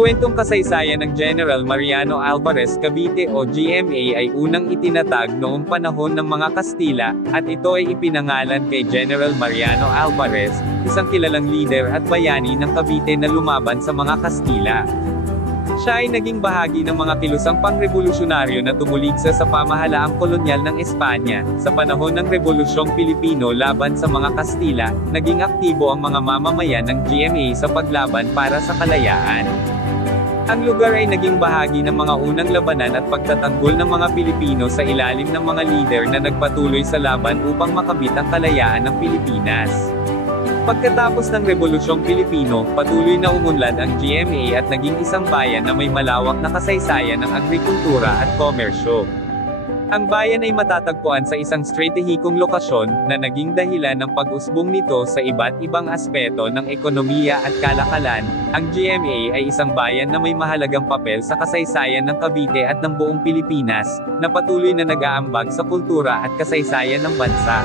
Kwentong kasaysayan ng General Mariano Alvarez Cavite o GMA ay unang itinatag noong panahon ng mga Kastila, at ito ay ipinangalan kay General Mariano Alvarez, isang kilalang lider at bayani ng Cavite na lumaban sa mga Kastila. Siya ay naging bahagi ng mga kilusang pangrevolusyonaryo na tumuligsa sa pamahalaang kolonyal ng Espanya. Sa panahon ng Rebolusyong Pilipino laban sa mga Kastila, naging aktibo ang mga mamamayan ng GMA sa paglaban para sa kalayaan. Ang lugar ay naging bahagi ng mga unang labanan at pagtatanggol ng mga Pilipino sa ilalim ng mga lider na nagpatuloy sa laban upang makabit ang kalayaan ng Pilipinas. Pagkatapos ng Rebolusyong Pilipino, patuloy na umunlad ang GMA at naging isang bayan na may malawak na kasaysayan ng agrikultura at komersyo. Ang bayan ay matatagpuan sa isang stratehikong lokasyon, na naging dahilan ng pag-usbong nito sa iba't ibang aspeto ng ekonomiya at kalakalan. Ang GMA ay isang bayan na may mahalagang papel sa kasaysayan ng Cavite at ng buong Pilipinas, na patuloy na nag-aambag sa kultura at kasaysayan ng bansa.